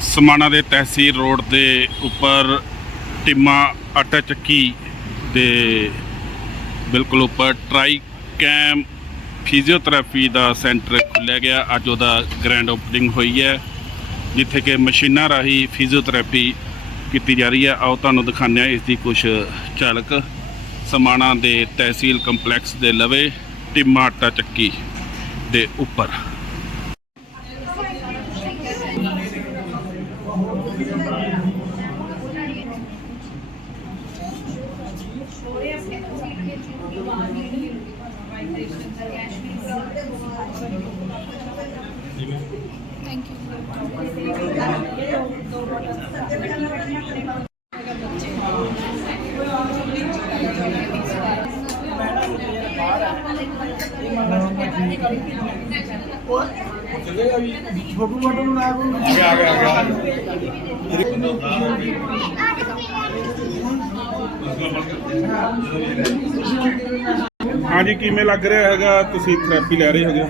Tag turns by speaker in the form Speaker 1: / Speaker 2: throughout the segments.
Speaker 1: ਸਮਾਣਾ ਦੇ ਤਹਿਸੀਲ ਰੋਡ ਦੇ ਉੱਪਰ ਟਿਮਾ ਆਟਾ ਚੱਕੀ ਦੇ ਬਿਲਕੁਲ ਉੱਪਰ ਟਰਾਈ ਕੈਮ ਫਿਜ਼ੀਓਥੈਰੇਪੀ ਦਾ ਸੈਂਟਰ ਖੁੱਲ੍ਹਿਆ ਗਿਆ। ਅੱਜ ਉਹਦਾ ਗ੍ਰੈਂਡ ਓਪਨਿੰਗ ਹੋਈ ਹੈ, ਜਿੱਥੇ ਕਿ ਮਸ਼ੀਨਾਂ ਰਾਹੀਂ ਫਿਜ਼ੀਓਥੈਰੇਪੀ ਕੀਤੀ ਜਾ ਰਹੀ ਹੈ। ਆਓ ਤੁਹਾਨੂੰ ਦਿਖਾਉਂਦੇ ਹਾਂ ਇਸ ਦੀ ਕੁਝ ਝਲਕ। ਸਮਾਣਾ ਦੇ ਤਹਿਸੀਲ ਕੰਪਲੈਕਸ ਦੇ ਲਵੇ ਟਿਮਾ ਆਟਾ ਚੱਕੀ ਦੇ ਉੱਪਰ।
Speaker 2: ਥੈਂਕ ਯੂ
Speaker 3: ਛੋਟੂ ਮੋਟੂ ਨੂੰ ਨਾ ਕੋਈ
Speaker 1: ਆ ਗਿਆ ਆ ਗਿਆ ਹਾਂਜੀ ਕਿਵੇਂ ਲੱਗ ਰਿਹਾ ਹੈਗਾ? ਤੁਸੀਂ ਥੈਰੇਪੀ ਲੈ ਰਹੇ ਹੈਗੇ?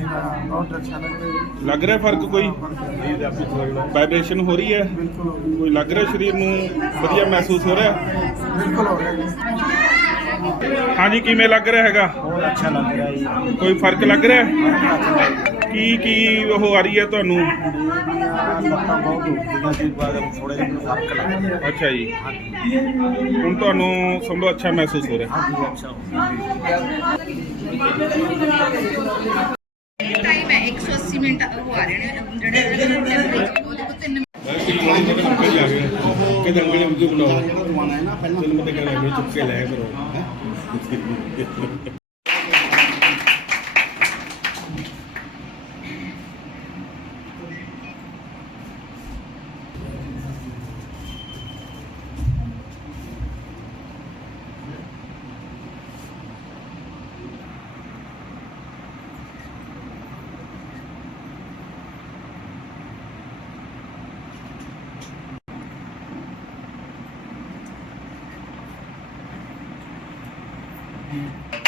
Speaker 3: ਬਹੁਤ ਅੱਛਾ ਲੱਗ ਰਿਹਾ ਜੀ
Speaker 1: ਲੱਗ ਰਿਹਾ ਫ਼ਰਕ ਕੋਈ? ਵਾਈਬ੍ਰੇਸ਼ਨ ਹੋ ਰਹੀ ਹੈ? ਕੋਈ ਲੱਗ ਰਿਹਾ ਸਰੀਰ ਨੂੰ? ਵਧੀਆ ਮਹਿਸੂਸ ਹੋ ਰਿਹਾ?
Speaker 3: ਬਿਲਕੁਲ ਹੋ ਰਿਹਾ ਜੀ
Speaker 1: ਹਾਂਜੀ ਕਿਵੇਂ ਲੱਗ ਰਿਹਾ ਹੈਗਾ?
Speaker 3: ਬਹੁਤ ਅੱਛਾ ਲੱਗ ਰਿਹਾ ਜੀ।
Speaker 1: ਕੋਈ ਫ਼ਰਕ ਲੱਗ ਰਿਹਾ? ਕੀ ਕੀ ਉਹ ਆ ਰਹੀ ਹੈ ਤੁਹਾਨੂੰ
Speaker 3: ਲੱਤਾਂ ਬਹੁਤ ਦੁਖਦੀਆਂ ਸੀ ਬਾਅਦ ਥੋੜਾ ਜਿਹਾ ਮੈਨੂੰ ਫ਼ਰਕ ਲੱਗ ਰਿਹਾ
Speaker 1: ਅੱਛਾ ਜੀ ਹੁਣ ਤੁਹਾਨੂੰ ਸੰਭਵ ਅੱਛਾ ਮਹਿਸੂਸ ਹੋ ਰਿਹਾ
Speaker 3: ਹਾਂਜੀ ਅੱਛਾ
Speaker 2: ਟਾਈਮ ਹੈ 180 ਮਿੰਟ ਉਹ ਆ ਰਹੇ ਨੇ ਜਿਹੜੇ ਉਹਦੇ ਕੋਲ ਤਿੰਨ
Speaker 1: ਕਿ ਦੰਗਲੇ ਵਿੱਚ ਬਣਾਓ
Speaker 3: ਲਵਾਉਣਾ ਹੈ ਨਾ ਪਹਿਲਾਂ
Speaker 1: ਤੈਨੂੰ ਮੈਂ ਕਹਿੰਦਾ ਮੈਂ ਚੁੱਕ ਕੇ ਲੈ ਕਰੋ
Speaker 3: ਬਹੁਤ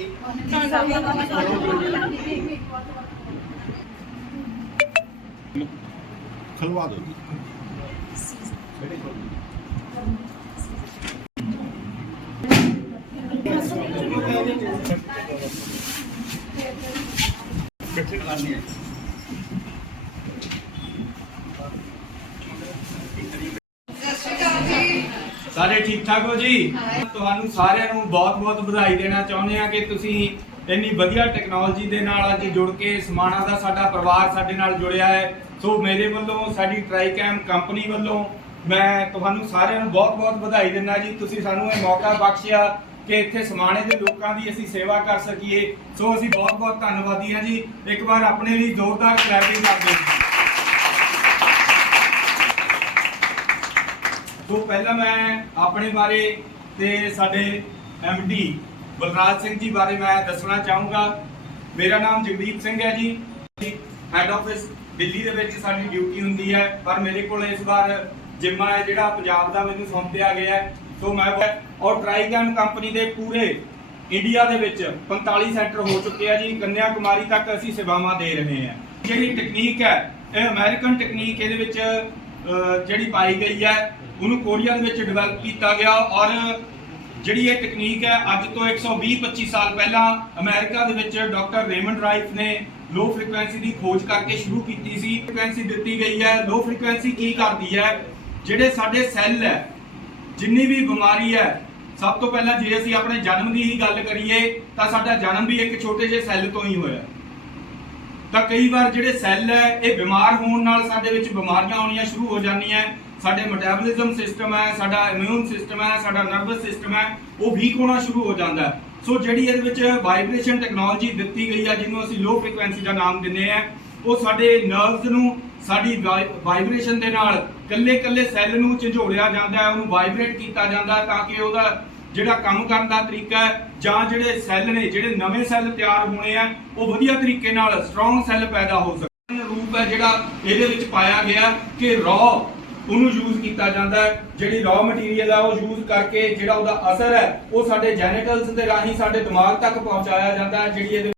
Speaker 3: ਬਹੁਤ ਵਧਾਈਆਂ ਜੀ ਖਲਵਾ ਦਿਓ ਜੀ
Speaker 4: ਸਾਰੇ ਠੀਕ ਹੋ ਜੀ ਤੁਹਾਨੂੰ ਸਾਰਿਆਂ ਨੂੰ ਬਹੁਤ-ਬਹੁਤ ਵਧਾਈ ਦੇਣਾ ਚਾਹੁੰਦੇ ਆ ਕਿ ਤੁਸੀਂ ਇੰਨੀ ਵਧੀਆ ਟੈਕਨੋਲੋਜੀ ਦੇ ਨਾਲ ਅੱਜ ਜੁੜ ਕੇ ਸਮਾਣਾ ਦਾ ਸਾਡਾ ਪਰਿਵਾਰ ਸਾਡੇ ਨਾਲ ਜੁੜਿਆ ਹੈ। ਸੋ ਮੇਰੇ ਵੱਲੋਂ ਸਾਡੀ ਟਰਾਈਕੈਮ ਕੰਪਨੀ ਵੱਲੋਂ ਮੈਂ ਤੁਹਾਨੂੰ ਸਾਰਿਆਂ ਨੂੰ ਬਹੁਤ-ਬਹੁਤ ਵਧਾਈ ਦਿੰਦਾ ਜੀ। ਤੁਸੀਂ ਸਾਨੂੰ ਇਹ ਮੌਕਾ ਬਖਸ਼ਿਆ ਕਿ ਇੱਥੇ ਸਮਾਣੇ ਦੇ ਲੋਕਾਂ ਦੀ ਅਸੀਂ ਸੇਵਾ ਕਰ ਸਕੀਏ। ਸੋ ਅਸੀਂ ਬਹੁਤ-ਬਹੁਤ ਧੰਨਵਾਦੀ ਹਾਂ ਜੀ। ਇੱਕ ਵਾਰ ਆਪਣੇ ਲਈ ਜ਼ੋਰਦਾਰ ਕਲੈਪਿੰਗ ਕਰ ਦਿਓ ਸੋ ਪਹਿਲਾਂ ਮੈਂ ਆਪਣੇ ਬਾਰੇ ਤੇ ਸਾਡੇ ਡੀ ਬਲਰਾਜ ਸਿੰਘ ਜੀ ਬਾਰੇ ਮੈਂ ਦੱਸਣਾ ਚਾਹੂੰਗਾ। ਮੇਰਾ ਨਾਮ ਜਗਦੀਪ ਸਿੰਘ ਹੈ ਜੀ। ਹੈੱਡ ਆਫਿਸ ਦਿੱਲੀ ਦੇ ਵਿੱਚ ਸਾਡੀ ਡਿਊਟੀ ਹੁੰਦੀ ਹੈ, ਪਰ ਮੇਰੇ ਕੋਲ ਇਸ ਵਾਰ ਜਿੰਮਾ ਹੈ ਜਿਹੜਾ ਪੰਜਾਬ ਦਾ ਮੈਨੂੰ ਸੌਂਪਿਆ ਗਿਆ ਹੈ। ਸੋ ਮੈਂ ਔਰ ਟ੍ਰਾਈਗਨ ਕੰਪਨੀ ਦੇ ਪੂਰੇ ਇੰਡੀਆ ਦੇ ਵਿੱਚ 45 ਸੈਂਟਰ ਹੋ ਚੁੱਕੇ ਆ ਜੀ। ਕੰਨਿਆ ਕੁਮਾਰੀ ਤੱਕ ਅਸੀਂ ਸੇਵਾਵਾਂ ਦੇ ਰਹੇ ਹਾਂ। ਜਿਹੜੀ ਟੈਕਨੀਕ ਹੈ, ਇਹ ਅਮਰੀਕਨ ਟੈਕਨੀਕ ਇਹਦੇ ਵਿੱਚ ਜਿਹੜੀ ਪਾਈ ਗਈ ਹੈ। ਉਹਨੂੰ ਕੋਰੀਆ ਦੇ ਵਿੱਚ ਡਿਵੈਲਪ ਕੀਤਾ ਗਿਆ ਔਰ ਜਿਹੜੀ ਇਹ ਟੈਕਨੀਕ ਹੈ, ਅੱਜ ਤੋਂ 120 25 ਸਾਲ ਪਹਿਲਾਂ ਅਮਰੀਕਾ ਦੇ ਵਿੱਚ ਡਾਕਟਰ ਰੇਮੰਡ ਰਾਈਫ ਨੇ ਲੋ ਫ੍ਰੀਕੁਐਂਸੀ ਦੀ ਖੋਜ ਕਰਕੇ ਸ਼ੁਰੂ ਕੀਤੀ ਸੀ। ਫ੍ਰੀਕੁਐਂਸੀ ਦਿੱਤੀ ਗਈ ਹੈ। ਲੋ ਫ੍ਰੀਕੁਐਂਸੀ ਕੀ ਕਰਦੀ ਹੈ? ਜਿਹੜੇ ਸਾਡੇ ਸੈੱਲ ਹੈ, ਜਿੰਨੀ ਵੀ ਬਿਮਾਰੀ ਹੈ, ਸਭ ਤੋਂ ਪਹਿਲਾਂ ਜੇ ਅਸੀਂ ਆਪਣੇ ਜਨਮ ਦੀ ਹੀ ਗੱਲ ਕਰੀਏ, ਤਾਂ ਸਾਡਾ ਜਨਮ ਵੀ ਇੱਕ ਛੋਟੇ ਜਿਹੇ ਸੈੱਲ ਤੋਂ ਹੀ ਹੋਇਆ। ਤਾਂ ਕਈ ਵਾਰ ਜਿਹੜੇ ਸੈੱਲ ਹੈ, ਇਹ ਬਿਮਾਰ ਹੋਣ ਨਾਲ ਸਾਡੇ ਵਿੱਚ ਬਿਮਾਰੀਆਂ ਆਉਣੀਆਂ ਸ਼ੁਰੂ ਹੋ ਜਾਂਦੀਆਂ। ਸਾਡੇ ਮੈਟਾਬੋਲਿਜ਼ਮ ਸਿਸਟਮ ਹੈ, ਸਾਡਾ ਇਮਿਊਨ ਸਿਸਟਮ ਹੈ, ਸਾਡਾ ਨਰਵਸ ਸਿਸਟਮ ਹੈ, ਉਹ ਵੀਕ ਹੋਣਾ ਸ਼ੁਰੂ ਹੋ ਜਾਂਦਾ ਹੈ। ਸੋ ਜਿਹੜੀ ਇਹਦੇ ਵਿੱਚ ਵਾਈਬ੍ਰੇਸ਼ਨ ਟੈਕਨੋਲੋਜੀ ਦਿੱਤੀ ਗਈ ਹੈ ਜਿਹਨੂੰ ਅਸੀਂ ਲੋ ਫ੍ਰੀਕੁਐਂਸੀ ਦਾ ਨਾਮ ਦਿੰਦੇ ਆ ਉਹ ਸਾਡੇ ਨਰਵਸ ਨੂੰ, ਸਾਡੀ ਵਾਈਬ੍ਰੇਸ਼ਨ ਦੇ ਨਾਲ ਕੱਲੇ ਕੱਲੇ ਸੈੱਲ ਨੂੰ ਝੰਜੋੜਿਆ ਜਾਂਦਾ ਹੈ, ਉਹਨੂੰ ਵਾਈਬ੍ਰੇਟ ਕੀਤਾ ਜਾਂਦਾ ਹੈ, ਤਾਂ ਕਿ ਉਹਦਾ ਜਿਹੜਾ ਕੰਮ ਕਰਨ ਦਾ ਤਰੀਕਾ ਜਾਂ ਜਿਹੜੇ ਸੈੱਲ ਨੇ, ਜਿਹੜੇ ਨਵੇਂ ਸੈੱਲ ਤਿਆਰ ਹੋਣੇ ਆ, ਉਹ ਵਧੀਆ ਤਰੀਕੇ ਨਾਲ ਸਟਰੋਂਗ ਸੈੱਲ ਪੈਦਾ ਹੋ ਸਕਣ। ਰੂਪ ਹੈ ਜਿਹੜਾ ਇਹਦੇ ਵਿੱਚ ਪਾਇਆ ਗਿਆ ਕਿ ਰॉ ਉਹਨੂੰ ਯੂਜ਼ ਕੀਤਾ ਜਾਂਦਾ ਹੈ, ਜਿਹੜੀ ਰॉ ਮਟੀਰੀਅਲ ਹੈ ਉਹ ਯੂਜ਼ ਕਰਕੇ ਜਿਹੜਾ ਉਹਦਾ ਅਸਰ ਹੈ, ਉਹ ਸਾਡੇ ਜੈਨੇਟਲਸ ਦੇ ਰਾਹੀਂ ਸਾਡੇ ਦਿਮਾਗ ਤੱਕ ਪਹੁੰਚਾਇਆ ਜਾਂਦਾ ਹੈ, ਜਿਹੜੀ ਇਹਦੇ